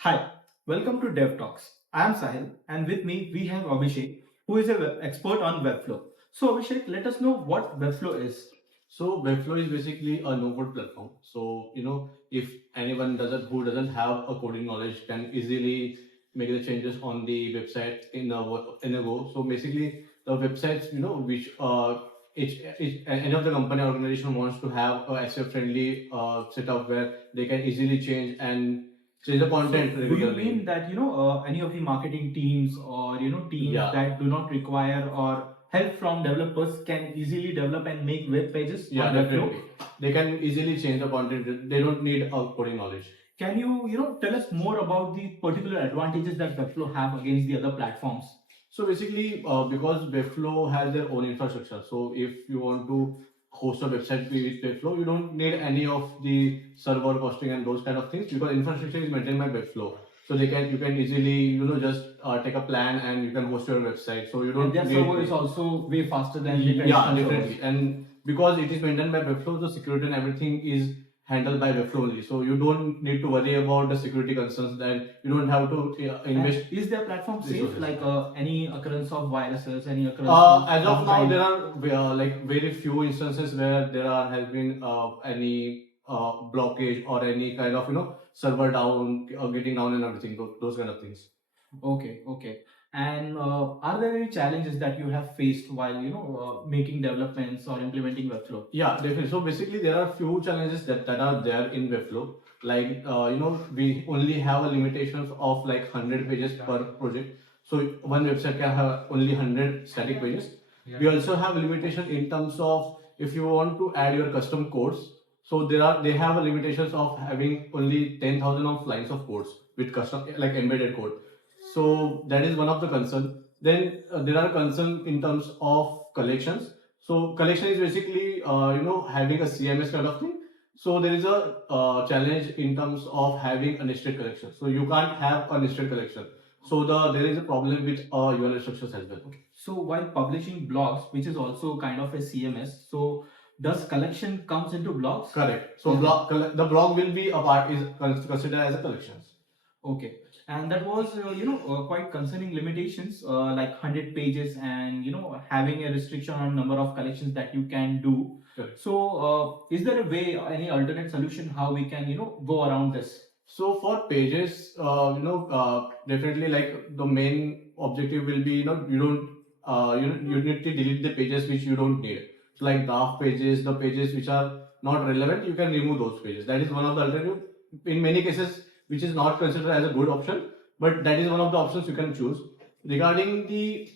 Hi, welcome to Dev Talks. I am Sahil, and with me we have Abhishek, who is an expert on Webflow. So, Abhishek, let us know what Webflow is. So Webflow is basically a no-code platform. So if anyone doesn't who doesn't have a coding knowledge can easily make the changes on the website in a go. So basically, the websites which each any of the company or organization wants to have a SEO friendly setup where they can easily change the content So, do you regularly. mean that any of the marketing teams or teams Yeah. that do not require or help from developers can easily develop and make web pages Yeah, on Webflow? definitely. They can easily change the content. They don't need a coding knowledge. Can you tell us more about the particular advantages that Webflow have against the other platforms? So basically, because Webflow has their own infrastructure, so if you want to host a website with Webflow, you don't need any of the server costing and those kind of things because infrastructure is maintained by Webflow. So you can easily just take a plan and you can host your website. So you don't And their need server is also way faster than the yeah, traditional definitely. servers. And because it is maintained by Webflow, the security and everything is handled by Webflow only. So you don't need to worry about the security concerns that you don't have to invest. And is their platform safe? resources. Like any occurrence of viruses, any occurrence As of of now, kind? there are like very few instances where there has been any blockage or any kind of server down, getting down and everything. Those kind of things. Okay, okay. And are there any challenges that you have faced while making developments or implementing Webflow? Yeah, definitely. So basically, there are few challenges that are there in Webflow. Like we only have a limitations of like 100 pages per project. So one website can have only 100 static pages. We also have a limitation in terms of if you want to add your custom codes. So they have a limitations of having only 10,000 of lines of codes with custom like embedded code. So that is one of the concern. Then there are concern in terms of collections. So collection is basically having a CMS kind of thing. So there is a challenge in terms of having a nested collection. So you can't have a nested collection. So there is a problem with URL structures as well. Okay. So while publishing blogs, which is also kind of a CMS, so does collection comes into blogs? Correct. So Okay. the blog will be a part is considered as a collections. Okay. And that was, quite concerning limitations, like 100 pages and, having a restriction on number of collections that you can do. Correct. So, is there a way, any alternate solution how we can, go around this? So for pages, definitely like the main objective will be you don't you need to delete the pages which you don't need. So like draft pages, the pages which are not relevant, you can remove those pages. That is one of the alternative. In many cases, which is not considered as a good option, but that is one of the options you can choose. Regarding the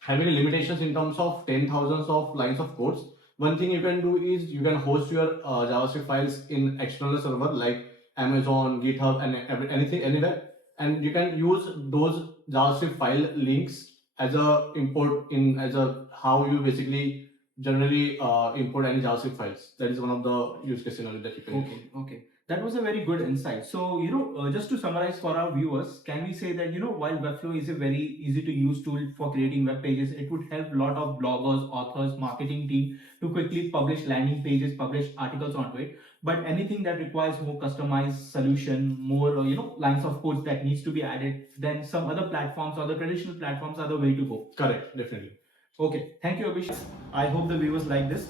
having limitations in terms of 10,000s of lines of codes, one thing you can do is you can host your JavaScript files in external server like Amazon, GitHub, and anything anywhere, and you can use those JavaScript file links as a import in as a how you basically generally import any JavaScript files. That is one of the use case scenario that you can. Okay, okay. That was a very good insight. So, just to summarize for our viewers, can we say that, while Webflow is a very easy to use tool for creating web pages, it would help a lot of bloggers, authors, marketing team to quickly publish landing pages, publish articles onto it. But anything that requires more customized solution, more, lines of codes that needs to be added, then some other platforms or the traditional platforms are the way to go. Correct, definitely. Okay, thank you, Abhishek. I hope the viewers like this.